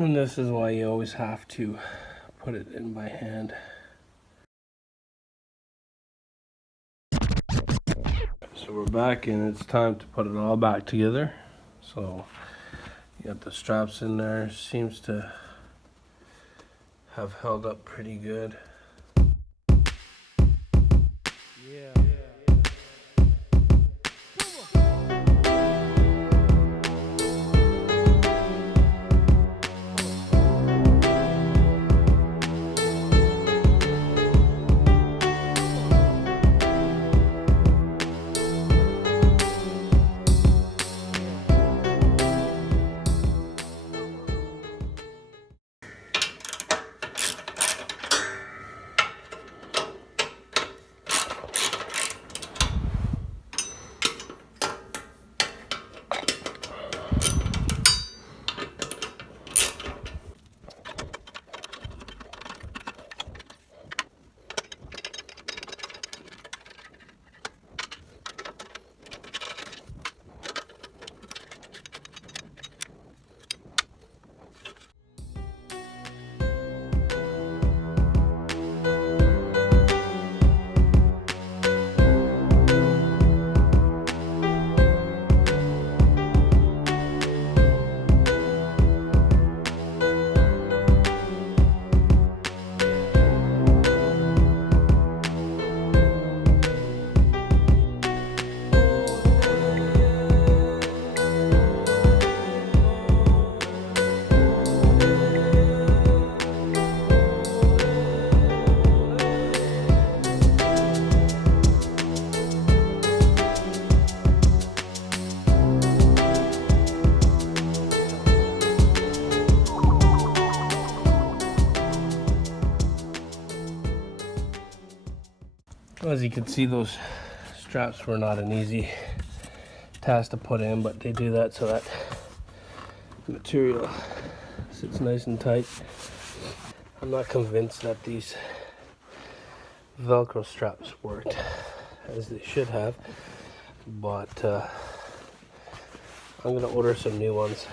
And this is why you always have to put it in by hand. So we're back and it's time to put it all back together. So you got the straps in there, seems to have held up pretty good. As you can see, those straps were not an easy task to put in, but they do that so that the material sits nice and tight. I'm not convinced that these Velcro straps worked as they should have, but I'm gonna order some new ones